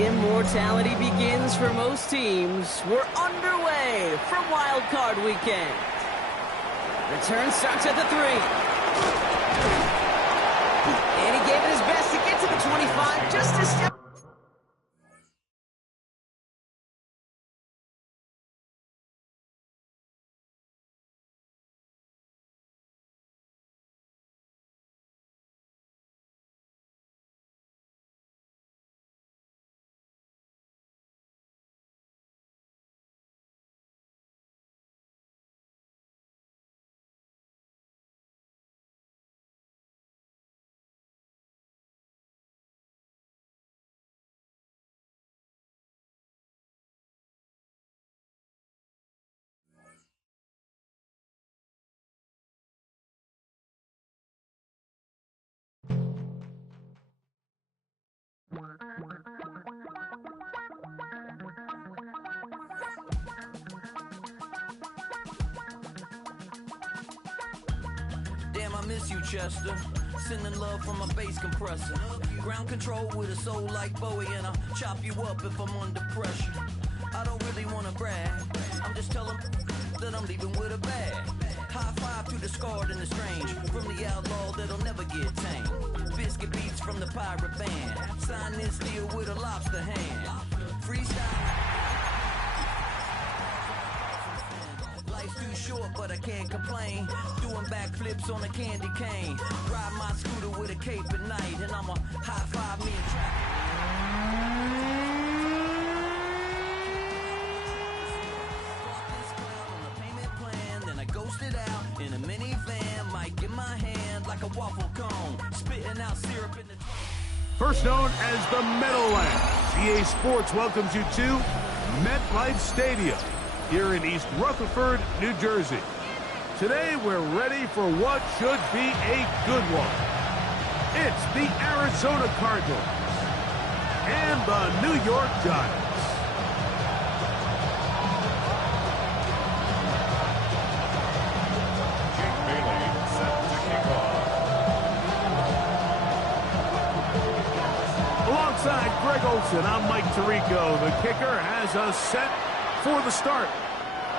Immortality begins for most teams. We're underway from Wild Card Weekend. Return starts at the 3. And he gave it his best to get to the 25, just a step. Damn, I miss you, Chester. Sending love from a bass compressor. Ground control with a soul like Bowie, and I'll chop you up if I'm under pressure. I don't really want to brag. I'm just telling that I'm leaving with a bag. High five to the scarred and the strange. From the outlaw that'll never get tamed. Biscuit beats from the pirate band. Sign this deal with a lobster hand. Freestyle. Life's too short, but I can't complain. Doing backflips on a candy cane. Ride my scooter with a cape at night, and I'ma high five me and traffic. This clown on a payment plan, then I ghosted out in a minivan. Mic in my hand like a waffle cone, spitting out syrup in the. First known as the Meadowlands, EA Sports welcomes you to MetLife Stadium here in East Rutherford, New Jersey. Today, we're ready for what should be a good one. It's the Arizona Cardinals and the New York Giants. Jake Bailey set to kick off. Alongside Greg Olson, I'm Mike Tirico. The kicker has us set for the start.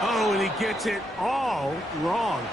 Oh, and he gets it all wrong.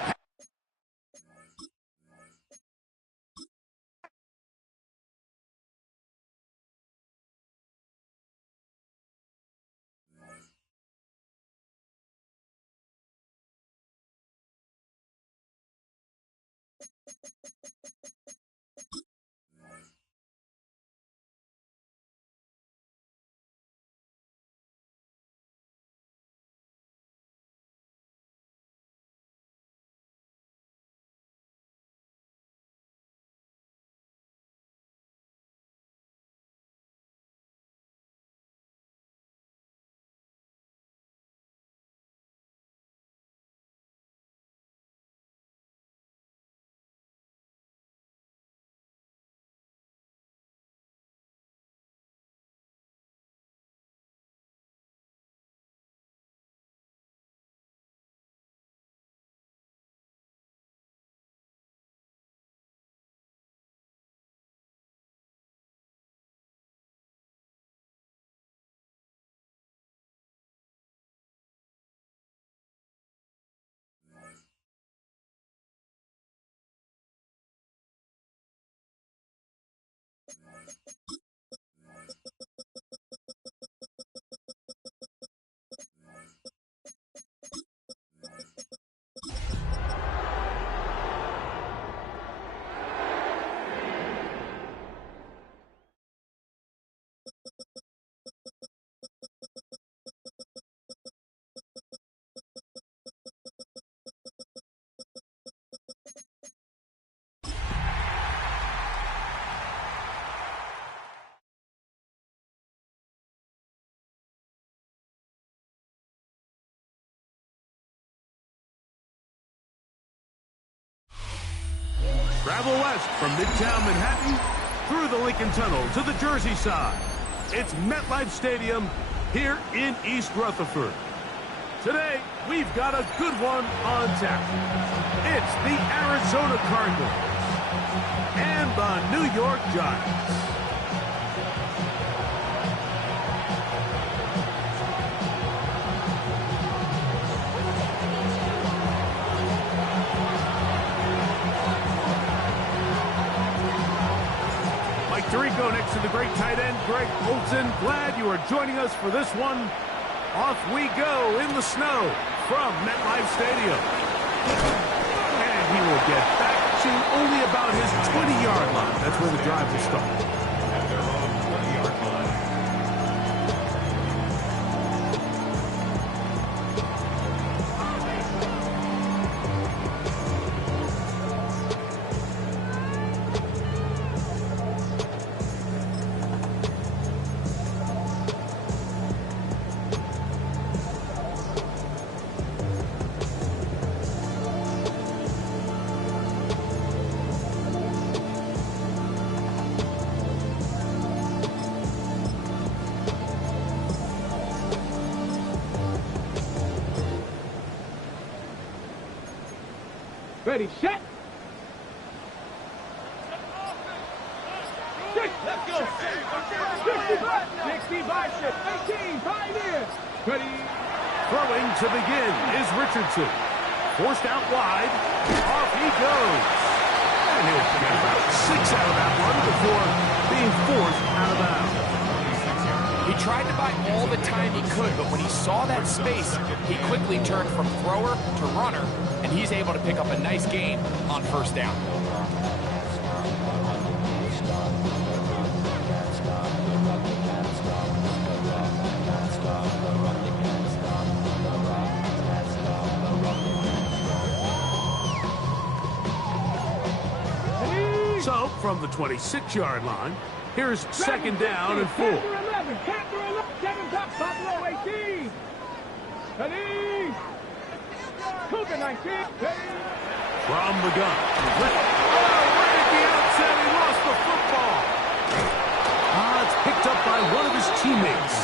Travel west from Midtown Manhattan through the Lincoln Tunnel to the Jersey side. It's MetLife Stadium here in East Rutherford. Today, we've got a good one on tap. It's the Arizona Cardinals and the New York Giants. thanks to the great tight end, Greg Olsen. Glad you are joining us for this one. Off we go in the snow from MetLife Stadium. And he will get back to only about his 20-yard line. That's where the drive will start. At their own 20-yard line. Ready, set. Let's go. 65, 18, pioneer. Ready. Throwing to begin is Richardson. Forced out wide. Off he goes. And he'll get about 6 out of that one before being forced out of bounds. He tried to buy all the time he could, but when he saw that space, he quickly turned from thrower to runner, and he's able to pick up a nice gain on first down. So, from the 26-yard line, here's second down and 4. Capture 11, 7 top, Buffalo 18. Ready. Cougar 19. From the gun. Right at the outset, he lost the football. It's picked up by one of his teammates.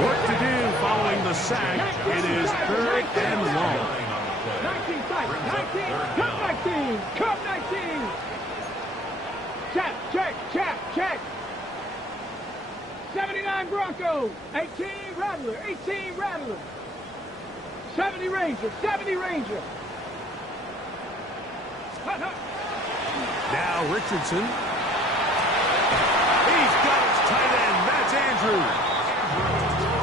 Work to do following the sack. It is third and long. 19 sight, 19, come 19, come 19. Check. 79 Bronco, 18 Rattler, 18 Rattler. 70 Ranger. Now Richardson. He's got his tight end. That's Andrews.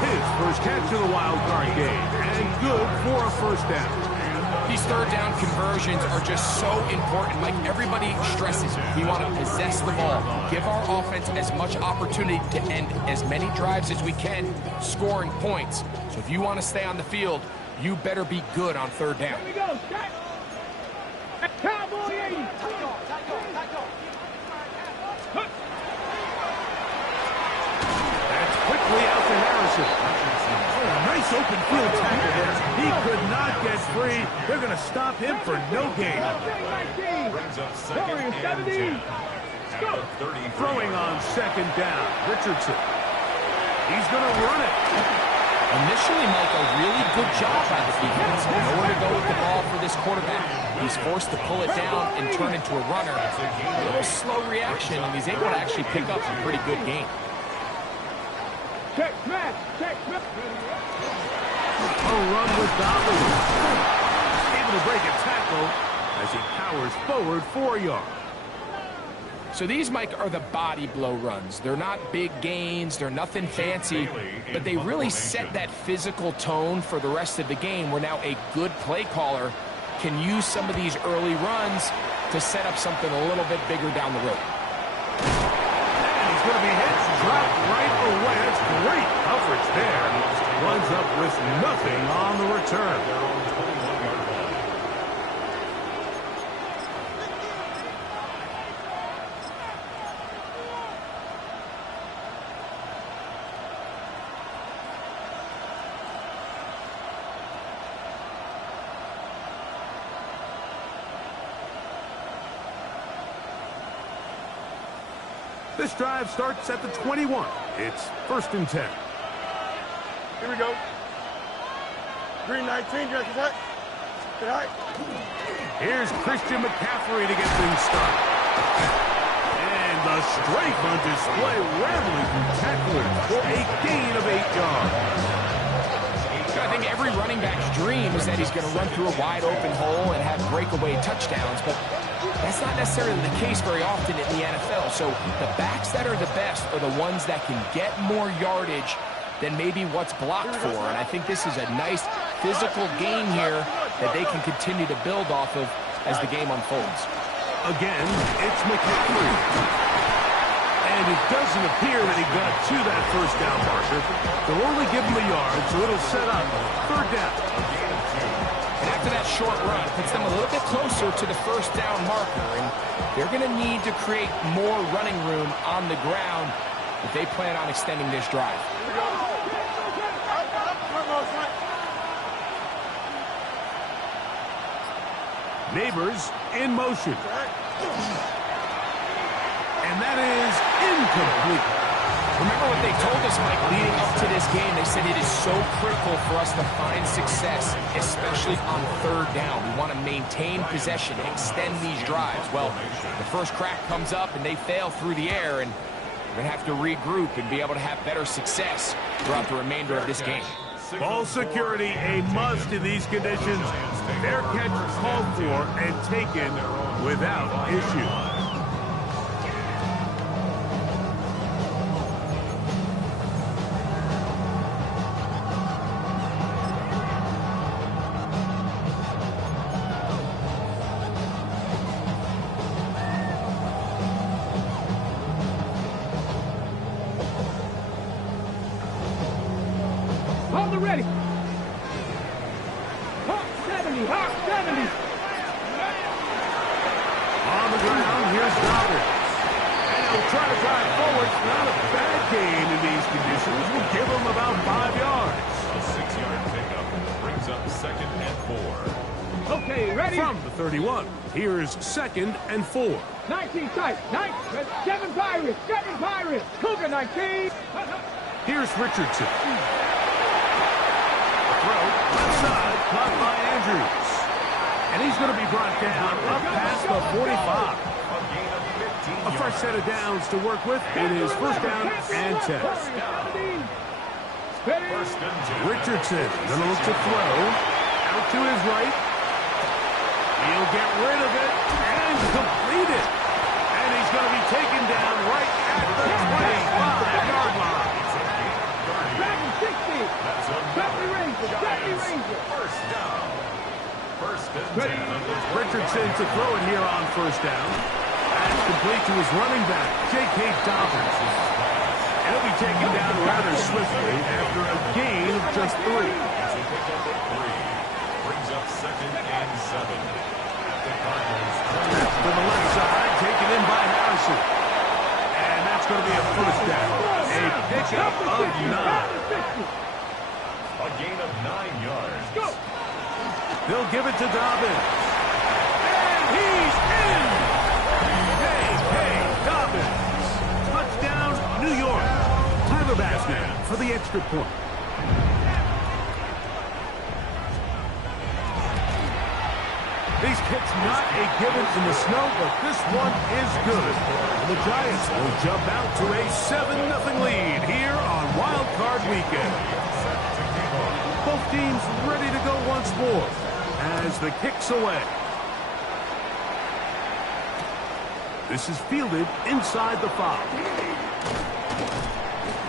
His first catch of the wild card game. And good for a first down. These third down conversions are just so important. Like everybody stresses, we want to possess the ball, give our offense as much opportunity to end as many drives as we can, scoring points. So if you want to stay on the field, you better be good on third down. Here we go, Jack. Cowboy 80. That's quickly out to Harrison. Nice open field tackle there. He could not get free. They're going to stop him for no gain. Brings up second and 10. Throwing on second down. Richardson. He's going to run it. Initially, Mike, a really good job by the defense. Nowhere to go with the ball for this quarterback. He's forced to pull it down and turn into a runner. A little slow reaction, and he's able to actually pick up some pretty good gain. Check smash. A run with Dolly. Able to break a tackle as he powers forward 4 yards. So these, Mike, are the body blow runs. They're not big gains. They're nothing fancy. But they really set that physical tone for the rest of the game where now a good play caller can use some of these early runs to set up something a little bit bigger down the road. And he's going to be hit. Dropped right away. That's great coverage there. Runs up with nothing on the return. This drive starts at the 21. It's 1st and 10. Here we go. Green 19, Jackie Tech. All right. Here's Christian McCaffrey to get things started. And the strength on display, rattling through tacklers for a gain of 8 yards. I think every running back's dream is that he's going to run through a wide open hole and have breakaway touchdowns, but that's not necessarily the case very often in the NFL. So the backs that are the best are the ones that can get more yardage than maybe what's blocked for. And I think this is a nice physical game here that they can continue to build off of as the game unfolds. Again, it's McCaffrey. And it doesn't appear that he got to that first down marker. They'll only give him a yard, so it'll set up third down. And after that short run, it puts them a little bit closer to the first down marker. And they're going to need to create more running room on the ground if they plan on extending this drive. Neighbors in motion. And that is incomplete. Remember what they told us, Mike, leading up to this game? They said it is so critical for us to find success, especially on third down. We want to maintain possession, extend these drives. Well, the first crack comes up and they fail through the air, and we're going to have to regroup and be able to have better success throughout the remainder of this game. Ball security a must in these conditions. Fair catch called for and taken without issue. On the ready. Hawk 70, Hawk 70. On the ground, here's Dobbins. And he'll try to drive forward. Not a bad gain in these conditions. We'll give him about 5 yards. A 6-yard pickup brings up 2nd and 4. Okay, ready? From the 31, here's 2nd and 4. 19 tight. 7 Pirates. 7 Pirates. Cougar 19. Here's Richardson. Throw, left side, caught by Andrews. And he's going to be brought down up past the 45. A fresh set of downs to work with. It is first down and 10. Richardson going to look to throw. Out to his right. He'll get rid of it and complete it. And he's going to be taken down right at the 25-yard line. First down. First and 10. Richardson to throw it here on first down. That's complete to his running back, J.K. Dobbins. And he'll be taken down rather swiftly after a gain of just 3. Brings up 2nd and 7. The Cardinals. To the left side, taken in by Harrison. And that's going to be a first down. A pickup of 9. A gain of 9 yards. Go. They'll give it to Dobbins. And he's in! J.K. Dobbins. Touchdown, New York. Tyler Bass now for the extra point. These kicks not a given in the snow, but this one is good. The Giants will jump out to a 7-0 lead here on Wild Card Weekend. Both teams ready to go once more as the kick's away. This is fielded inside the 5.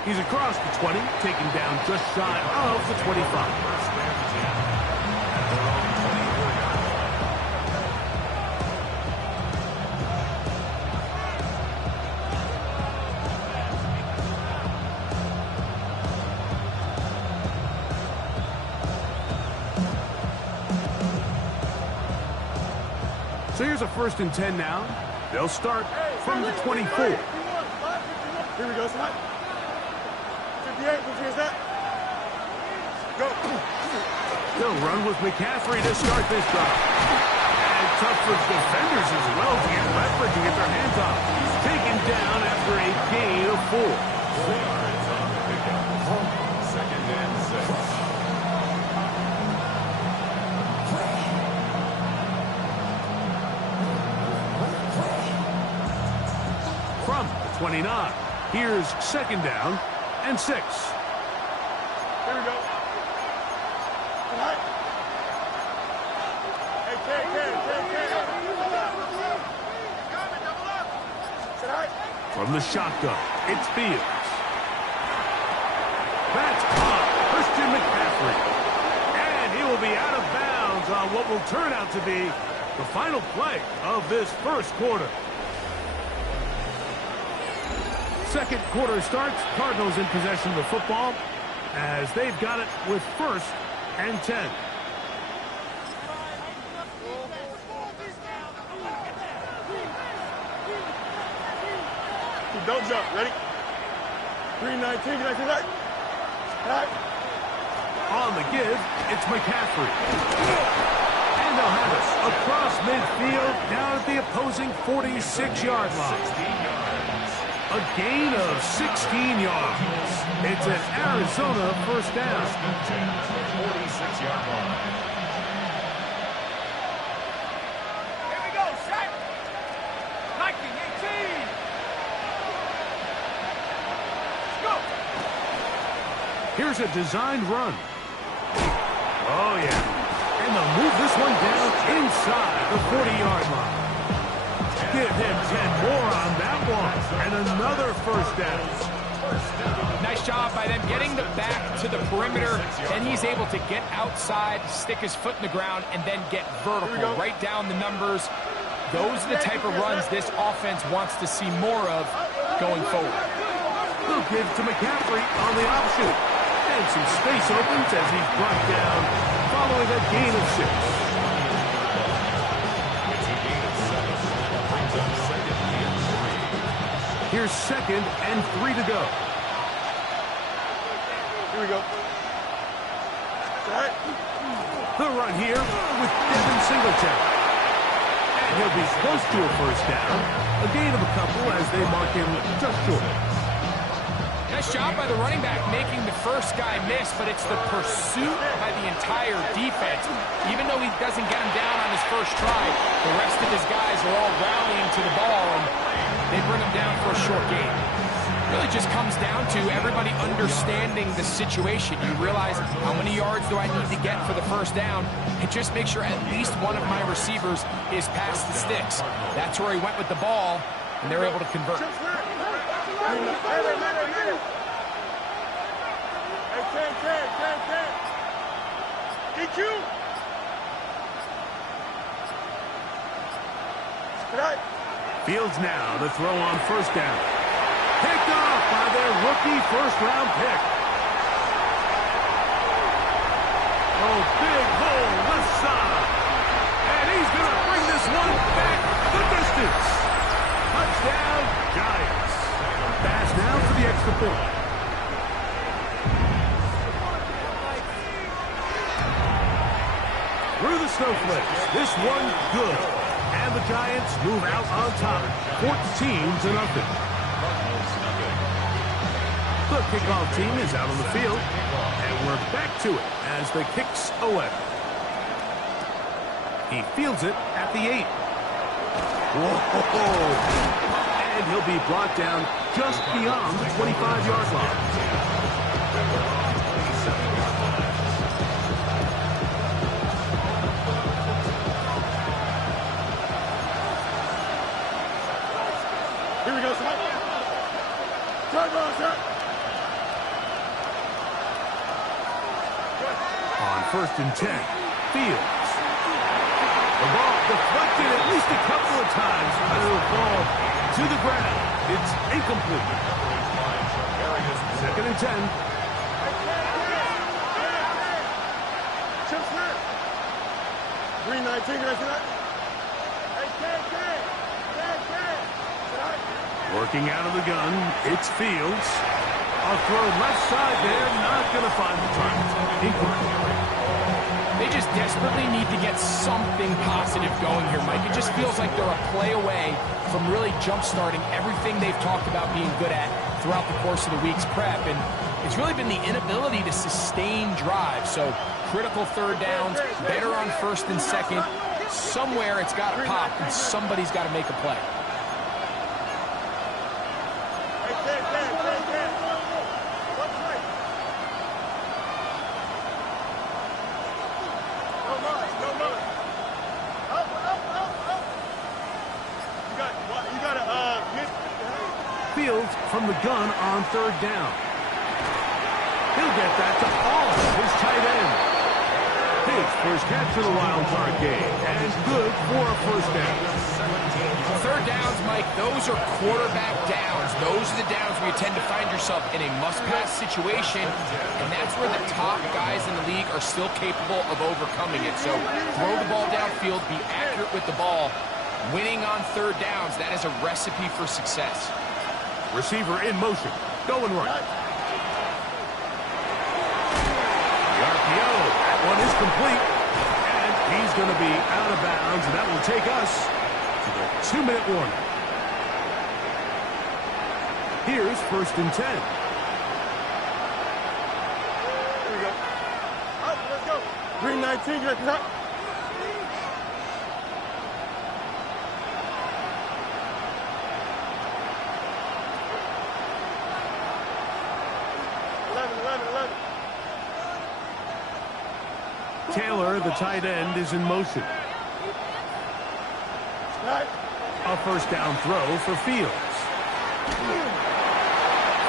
He's across the 20, taken down just shy of the 25. So here's a 1st and 10 now. They'll start from the 24. Here we go, son. 58, which is that? Go. They'll run with McCaffrey to start this drive. And tough for defenders as well to get leverage and get their hands on. He's taken down after a gain of 4. 2nd and 6. From 29, here's 2nd down and 6. Here we go. From the shotgun, it's Fields. That's caught. Christian McCaffrey. And he will be out of bounds on what will turn out to be the final play of this first quarter. Second quarter starts. Cardinals in possession of the football as they've got it with 1st and 10. Don't jump. Ready? 319. Can I see that? Right. On the give, it's McCaffrey. And they'll have it across midfield down at the opposing 46-yard line. A gain of 16 yards. It's an Arizona first down. 46-yard line. Here we go, shot. 19, 18. Let's go. Here's a designed run. Oh, yeah. And they'll move this one down inside the 40-yard line. Give him 10 more on that one. And another first down. Nice job by them getting the back to the perimeter. Then he's able to get outside, stick his foot in the ground, and then get vertical. Right down the numbers. Those are the type of runs this offense wants to see more of going forward. They'll give to McCaffrey on the option. And some space opens as he's brought down following a gain of 6. Here's 2nd and 3 to go. Here we go. Right. The run here with Devin Singletary. And he'll be close to a first down. A gain of a couple as they mark him just short. Nice job by the running back making the first guy miss, but it's the pursuit by the entire defense. Even though he doesn't get him down on his first try, the rest of his guys are all rallying to the ball, and they bring him down for a short gain. It really just comes down to everybody understanding the situation. You realize how many yards do I need to get for the first down, and just make sure at least one of my receivers is past the sticks. That's where he went with the ball, and they're able to convert. Fields now to throw on first down. Picked off by their rookie first-round pick. Oh, big hole left side. And he's going to bring this one back the distance. Touchdown, Giants. Pass now for the extra point. Through the snowflakes. This one good. And the Giants move out on top, 14-0. The kickoff team is out on the field, and we're back to it as the kick's away. He fields it at the 8. Whoa! And he'll be brought down just beyond the 25-yard line. Here we go, son. Turn ball, sir. On 1st and 10, Fields. The ball deflected at least a couple of times, but it'll fall to the ground. It's incomplete. 2nd and 10. Chip Smith. 319, can I see that? Working out of the gun, it's Fields. A throw left side there, not going to find the target. Incomplete. They just desperately need to get something positive going here, Mike. It just feels like they're a play away from really jump-starting everything they've talked about being good at throughout the course of the week's prep. And it's really been the inability to sustain drives. So critical third downs, better on 1st and 2nd. Somewhere it's got to pop, and somebody's got to make a play. Fields from the gun on third down. He'll get that to Paul, his tight end. His first catch for the wild card game, and good for a first down. Third downs, Mike, those are quarterback downs. Those are the downs where you tend to find yourself in a must-pass situation, and that's where the top guys in the league are still capable of overcoming it. So throw the ball downfield, be accurate with the ball. Winning on third downs, that is a recipe for success. Receiver in motion, going right. The RPO, that one is complete, and he's going to be out of bounds, and that will take us to the 2-minute warning. Here's 1st and 10. Here we go. Up, let's go. Green 19, get cut. Taylor, the tight end, is in motion. A first down throw for Fields.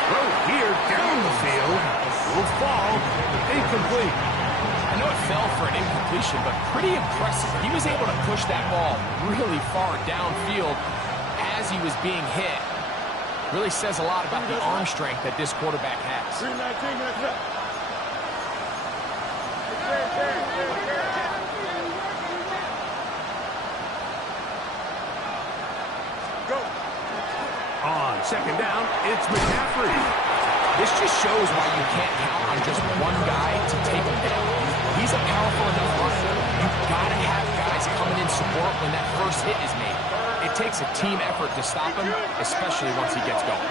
Throw here down the field. Will fall. Incomplete. I know it fell for an incompletion, but pretty impressive. He was able to push that ball really far downfield as he was being hit. Really says a lot about the arm strength that this quarterback has. Green 19, get cut. Go. On second down, it's McCaffrey. This just shows why you can't count on just one guy to take him down. He's a powerful enough runner. You've got to have guys coming in support when that first hit is made. It takes a team effort to stop him, especially once he gets going.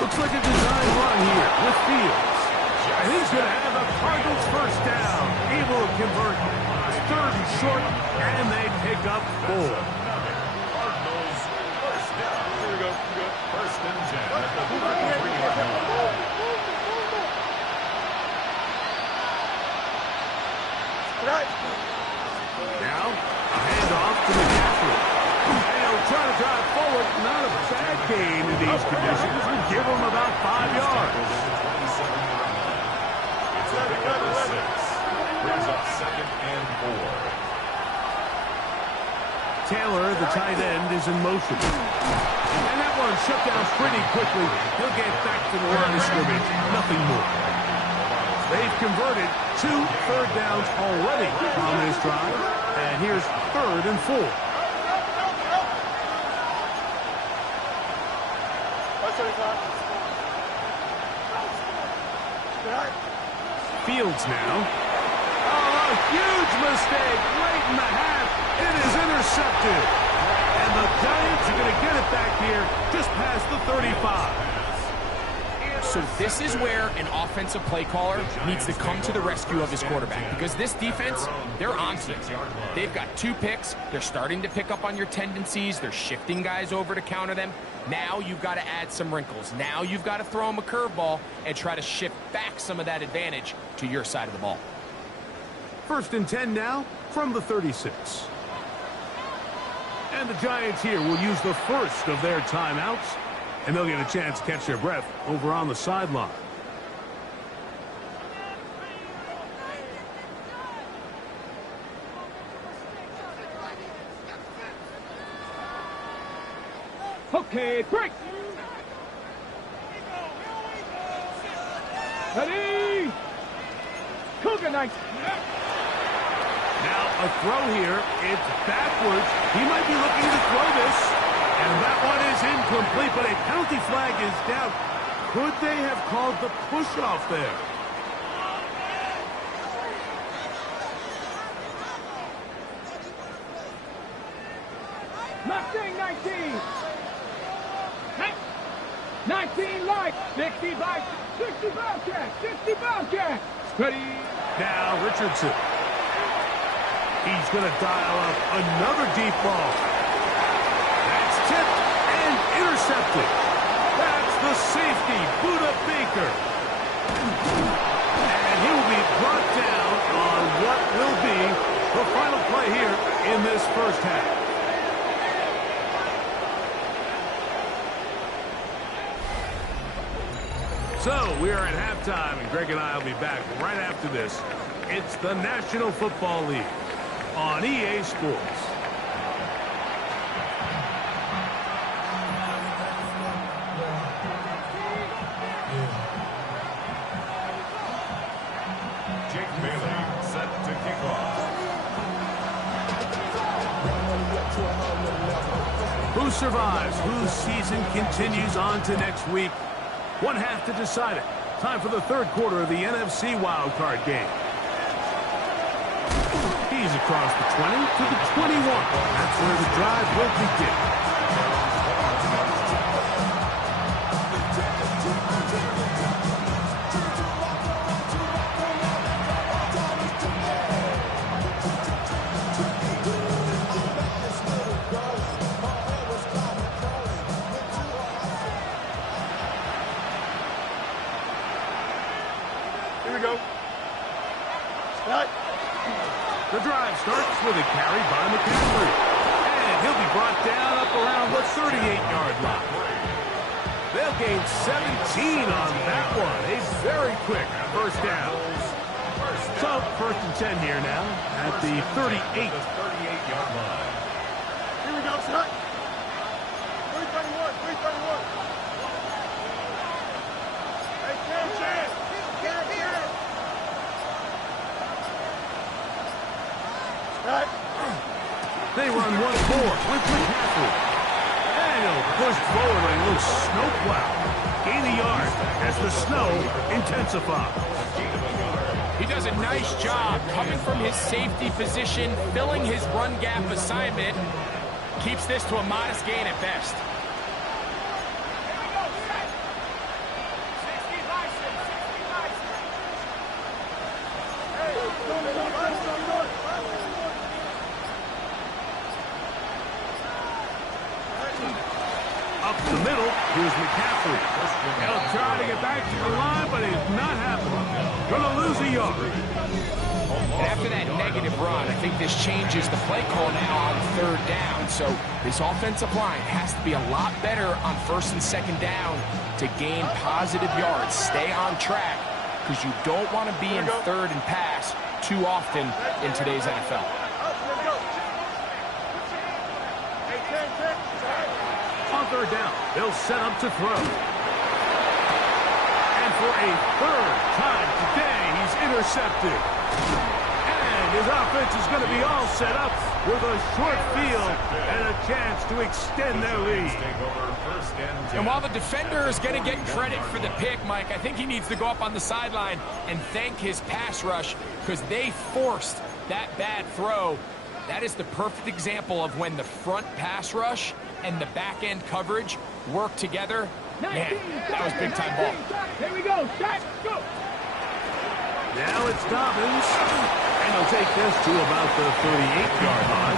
Looks like a design run here with Fields. And he's going to have the Cardinals first down. Able to convert. 3rd and short, and they pick up 4. Cardinals first down. Here we go. 1st and 10 at the 33-yard line. Now, a handoff to McCaffrey. And he'll try to drive forward. Not a bad gain in these conditions. We'll give him about 5 yards. It's a pickup of 6. Brings up 2nd and 4. Taylor, the tight end, is in motion. And that one shut down pretty quickly. He'll get back to the line of scrimmage. Nothing more. They've converted 2 third downs already on this drive. And here's 3rd and 4. Fields now. Oh, a huge mistake late in the half. It is intercepted. And the Giants are going to get it back here just past the 35. So this is where an offensive play caller needs to come to the rescue of his quarterback, because this defense, they're onto it. They've got 2 picks. They're starting to pick up on your tendencies. They're shifting guys over to counter them. Now you've got to add some wrinkles. Now you've got to throw them a curveball and try to shift back some of that advantage to your side of the ball. 1st and 10 now from the 36. And the Giants here will use the first of their timeouts. And they'll get a chance to catch their breath over on the sideline. Okay, break. Ready. Cougar Knights. Now a throw here. It's backwards. He might be looking to throw this. And that one is incomplete, but a penalty flag is down. Could they have called the push-off there? Mustang 19. 19 light. 60 light. 60 Bobcat. 60 Bobcat. Ready. Now Richardson. He's going to dial up another deep ball. That's tipped, intercepted. That's the safety, Buda Baker. And he will be brought down on what will be the final play here in this first half. So we are at halftime, and Greg and I will be back right after this. It's the National Football League on EA Sports. Jake Bailey set to kick off. Who survives? Whose season continues on to next week? One half to decide it. Time for the third quarter of the NFC wildcard game. He's across the 20 to the 21. That's where the drive will begin. Here we go. Start. The drive starts with a carry by McCaffrey. And he'll be brought down up around the 38-yard line. They'll gain 17 on that one. A very quick first down. So, first and 10 here now at the 38. 38-yard line. Here we go, start. 331, 331. Hey, chance. Start. They run 1-4 with McCaffrey. And he'll push forward like a little snowplow. Gain a yard as the snow intensifies. He does a nice job coming from his safety position, filling his run gap assignment. Keeps this to a modest gain at best. Up the middle, here's McCaffrey. He'll try to get back to the line, but it's not happening. Gonna lose a yard. And after that negative run, I think this changes the play call now on third down. So this offensive line has to be a lot better on first and second down to gain positive yards. Stay on track, because you don't want to be in third and pass too often in today's NFL. On third down, they'll set up to throw. And for a third time today, he's intercepted. And his offense is going to be all set up with a short field and a chance to extend their lead. And while the defender is going to get credit for the pick, Mike, I think he needs to go up on the sideline and thank his pass rush, because they forced that bad throw. That is the perfect example of when the front pass rush and the back-end coverage work together. Man, that was big-time ball. Here we go. Start. Go. Now it's Dobbins. And he'll take this to about the 38-yard line.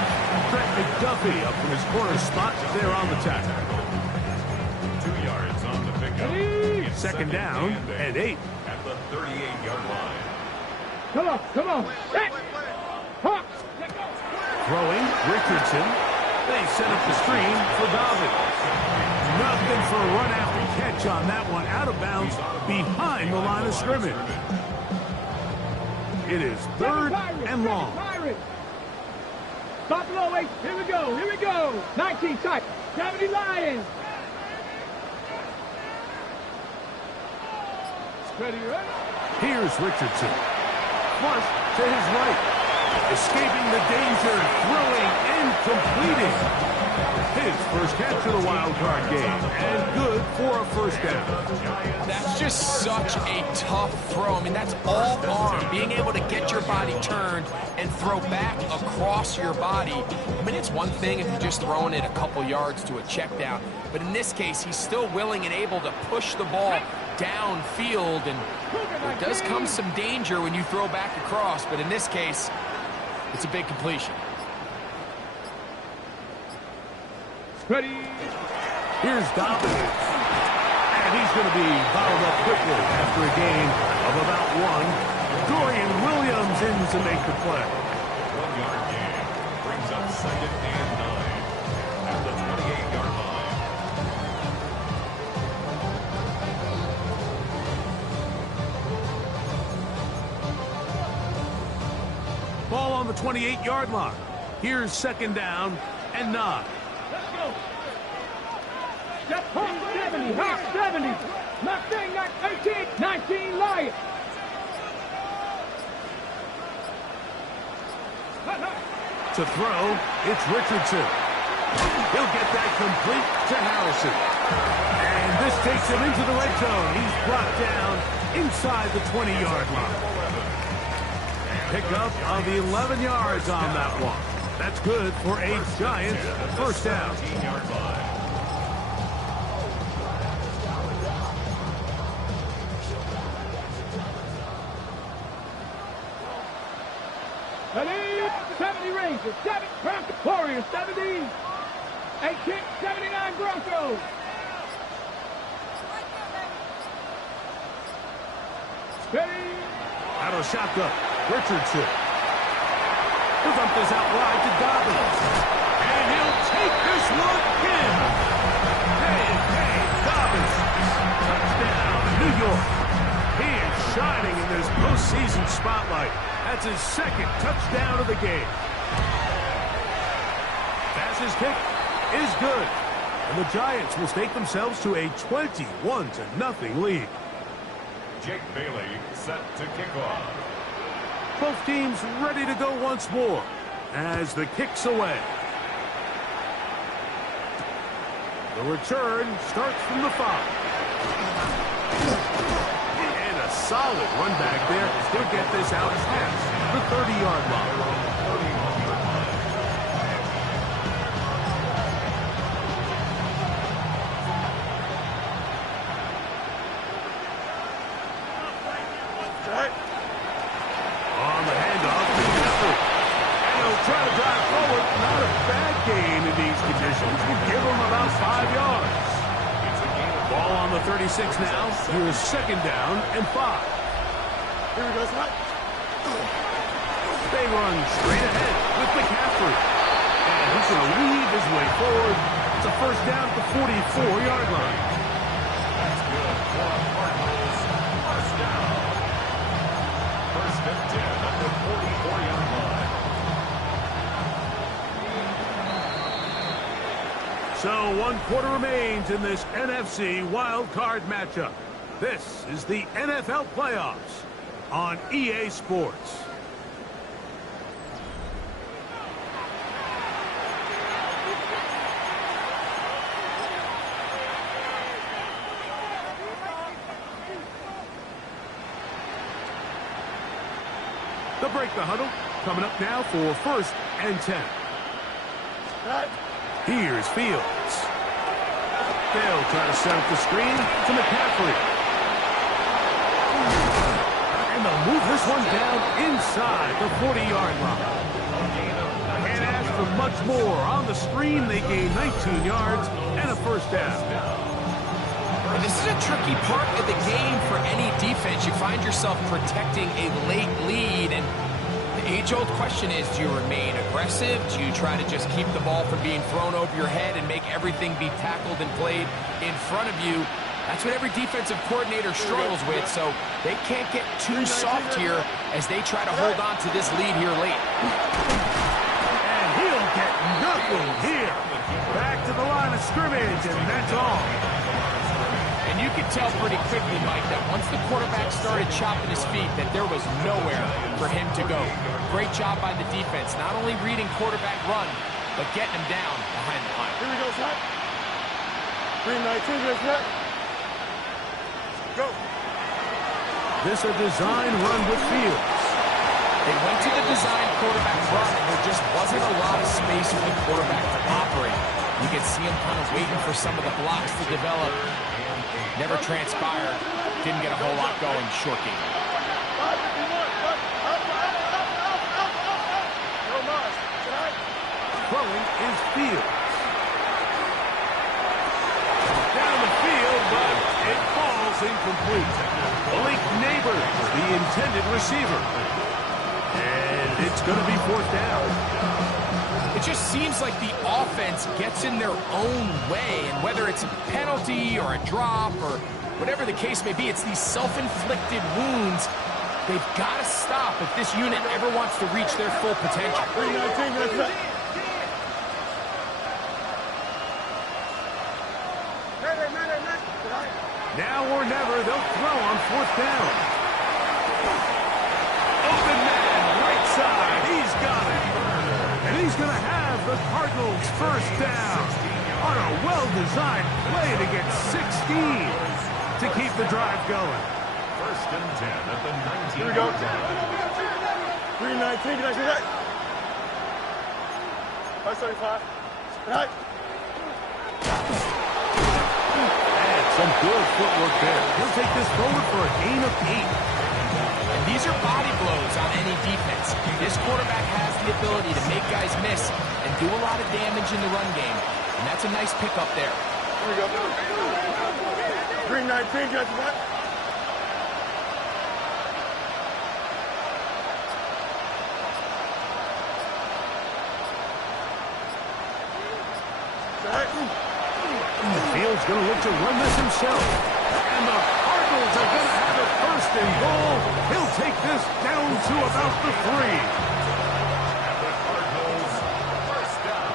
Trent McDuffie up from his corner spot there on the tackle. 2 yards on the pickup. It's Second down and 8. At the 38-yard line. Come on. Come on. Set. Hawk. Throwing, Richardson. They set up the screen for Dobbins. Nothing for a run after catch on that one. Out of bounds behind the line of scrimmage. It is third and long. Buffalo 8. Here we go. Here we go. 19 tight. 70 Lions. Ready, ready? Here's Richardson. Flush to his right. Escaping the danger, throwing and completing. His first catch of the wild card game, and good for a first down. That's just such a tough throw. I mean, that's all arm, being able to get your body turned and throw back across your body. I mean, it's one thing if you're just throwing it a couple yards to a check down, but in this case, he's still willing and able to push the ball downfield, and there does come some danger when you throw back across, but in this case, it's a big completion. Ready. Here's Dobbins. And he's going to be bottled up quickly after a gain of about 1. Dorian Williams in to make the play. 1-yard gain brings up 2nd and 9 at the 28-yard line. Ball on the 28-yard line. Here's 2nd down and 9. Let's go. Step home 70, hop 70. Mustang 18, 19 Lion. To throw, it's Richardson. He'll get that complete to Harrison. And this takes him into the red zone. He's brought down inside the 20-yard line. Pickup of 11 yards on that one. That's good for a Giant first down. 17-yard line. Ready? 70 Rangers, 7 Broncos, Warriors, 70. 18, 79 Broncos. Ready? Out of the shotgun, Richardson. He'll dump this out wide to Dobbins. And he'll take this one in. Hey, Dobbins. Touchdown, New York. He is shining in this postseason spotlight. That's his 2nd touchdown of the game. Fastest kick is good. And the Giants will stake themselves to a 21-0 lead. Jake Bailey set to kick off. Both teams ready to go once more as the kick's away. The return starts from the 5. And a solid run back there. He'll get this out past the 30-yard line. On the handoff to Jeffrey. And he'll try to drive forward. Not a bad gain in these conditions. We'll give him about 5 yards. Ball on the 36 now. Here's 2nd down and 5. Here we go, Scott. They run straight ahead with McCaffrey. And he's going to weave his way forward. It's a first down at the 44-yard line. That's good for Cardinals. First down. 1st and 10 at the 44-yard line. So 1 quarter remains in this NFC wild card matchup. This is the NFL playoffs on EA Sports. They'll break the huddle. Coming up now for 1st and 10. Here's Fields. They'll try to set up the screen to McCaffrey. And they'll move this one down inside the 40-yard line. Can't ask for much more. On the screen, they gain 19 yards and a first down. And this is a tricky part of the game for any defense. You find yourself protecting a late lead, and the age-old question is, do you remain aggressive? Do you try to just keep the ball from being thrown over your head and make everything be tackled and played in front of you? That's what every defensive coordinator struggles with, so they can't get too soft here as they try to hold on to this lead here late. And he'll get nothing here. Back to the line of scrimmage, and that's all. And you could tell pretty quickly, Mike, that once the quarterback started chopping his feet, that there was nowhere for him to go. Great job by the defense, not only reading quarterback run, but getting him down behind the line. Here we go, Scott. Green 19, here's that. Go. This a design run with Fields. They went to the design quarterback run, and there just wasn't a lot of space for the quarterback to operate. You could see him kind of waiting for some of the blocks to develop. Never transpired. Didn't get a whole lot going. Short game. Throwing is Fields. incomplete. Malik Neighbors, the intended receiver. And it's going to be fourth down. It just seems like the offense gets in their own way, and whether it's a penalty or a drop or whatever the case may be, it's these self-inflicted wounds. They've got to stop if this unit ever wants to reach their full potential. 3-19, Now or never, they'll throw on fourth down. Open man, right side, he's got it. And he's going to have the Cardinals first down on a well-designed play to get 16 to keep the drive going. First and 10 at the 19. Here we go. 3-19, can I see that? 575. Right. And some good footwork there. He'll take this forward for a gain of 8. And these are body blows on any defense. This quarterback has the ability to make guys miss and do a lot of damage in the run game. And that's a nice pickup there. Here we go. 3-19, can I see that? Fields going to look to run this himself. And the Cardinals are going to have it first and goal. He'll take this down to about the 3. And the Cardinals first down.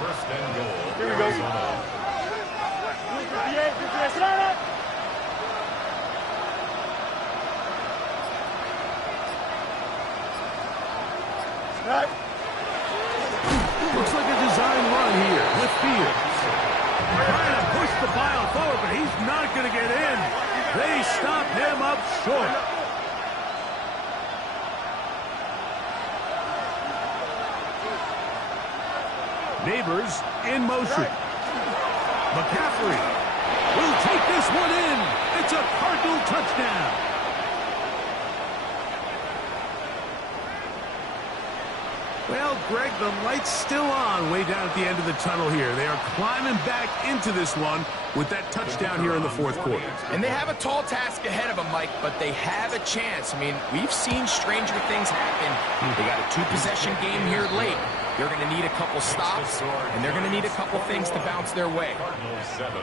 First and goal. Here we go. Arizona. 58, sit down. Right. Looks like a design run here with Fields. Trying to push the pile forward, but he's not going to get in. They stop him up short. Neighbors in motion. McCaffrey will take this one in. It's a Cardinal touchdown. Well, Greg, the light's still on way down at the end of the tunnel here. They are climbing back into this one with that touchdown here in the fourth quarter. And they have a tall task ahead of them, Mike, but they have a chance. I mean, we've seen stranger things happen. They got a 2-possession game here late. They're going to need a couple stops, and they're going to need a couple things to bounce their way. Cardinals 7.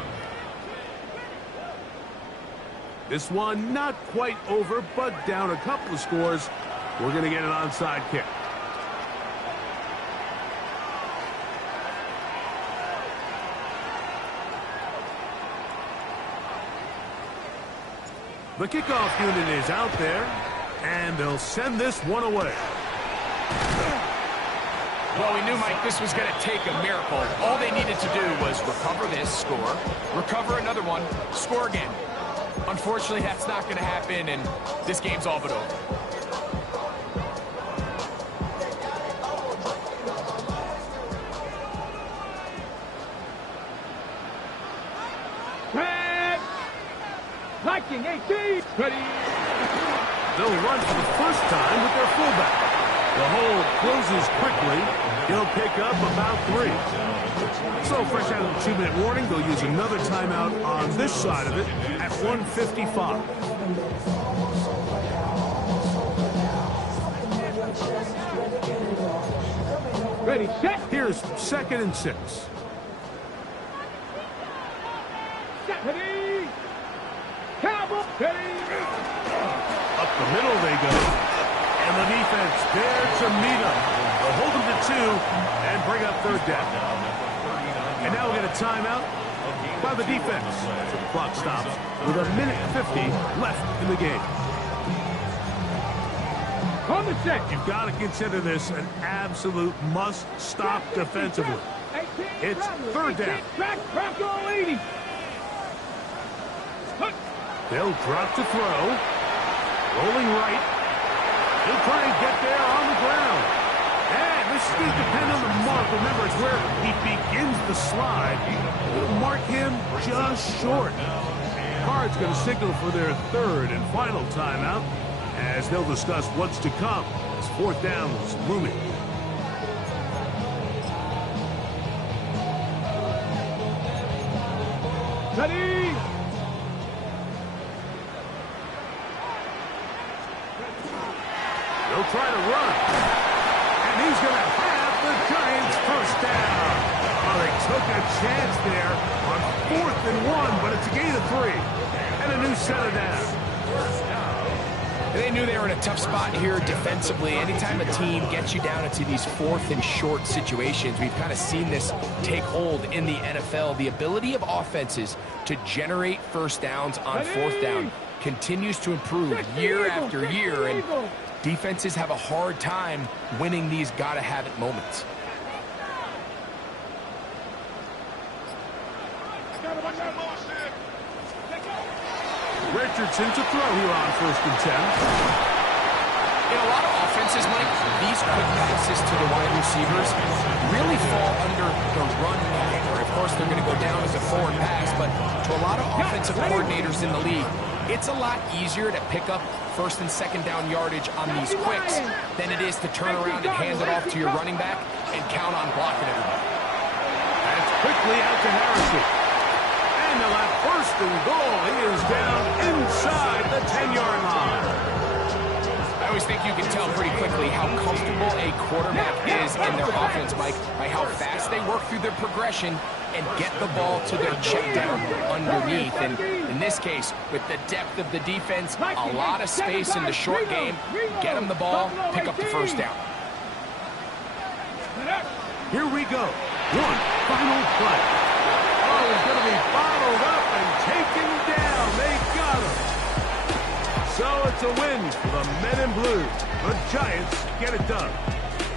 This one not quite over, but down a couple of scores. We're going to get an onside kick. The kickoff unit is out there, and they'll send this one away. Well, we knew, Mike, this was going to take a miracle. All they needed to do was recover this, score, recover another one, score again. Unfortunately, that's not going to happen, and this game's all but over. Viking 18, ready. They'll run for the first time with their fullback. The hole closes quickly. He'll pick up about 3. So fresh out of the 2-minute warning, they'll use another timeout on this side of it at 1:55. Ready, set. Here's 2nd and 6. Ready. Cowboy, ready. Up the middle they go. And the defense there to meet them. They'll hold them to 2 and bring up 3rd down. And now we get a timeout by the defense. So the clock stops with 1:50 left in the game. On the set. You've got to consider this an absolute must-stop defensively. It's 3rd down. Track, Bronco 80. They'll drop to throw. Rolling right. He'll try and get there on the ground. And this is going to depend on the mark. Remember, it's where he begins the slide. It'll mark him just short. Card's going to signal for their 3rd and final timeout as they'll discuss what's to come as 4th down is looming. Ready. He'll try to run. And he's going to have the Giants first down. Oh, they took a chance there on 4th and 1, but it's a gain of 3. And a new set of downs. They knew they were in a tough spot here defensively. Anytime a team gets you down into these 4th and short situations, we've kind of seen this take hold in the NFL. The ability of offenses to generate first downs on 4th down continues to improve year after year, and defenses have a hard time winning these gotta-have-it moments. Richardson to throw here on 1st and 10. In a lot of offenses, Mike, these quick passes to the wide receivers really fall under the run category. Of course, they're going to go down as a forward pass, but to a lot of offensive coordinators in the league, it's a lot easier to pick up 1st and 2nd down yardage on these quicks than it is to turn around and hand it off to your running back and count on blocking everybody. That's quickly out to Harrison. And they'll have 1st and goal. He is down inside the 10-yard line. I always think you can tell pretty quickly how comfortable a quarterback is in their offense, Mike, by how fast they work through their progression and get the ball to their check down underneath. And in this case, with the depth of the defense, a lot of space in the short game, get them the ball, pick up the first down. Here we go. One final play. Oh, he's going to be bottled up and taken down. They got him. So it's a win for the Men in Blue. The Giants get it done.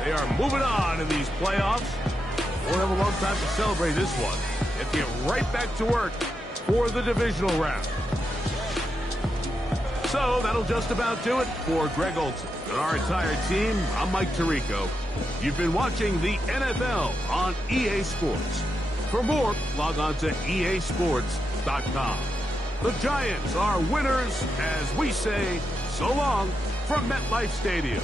They are moving on in these playoffs. Won't have a long time to celebrate this one. They get right back to work for the divisional round. So that'll just about do it for Greg Olson and our entire team. I'm Mike Tirico. You've been watching the NFL on EA Sports. For more, log on to easports.com. The Giants are winners as we say so long from MetLife Stadium.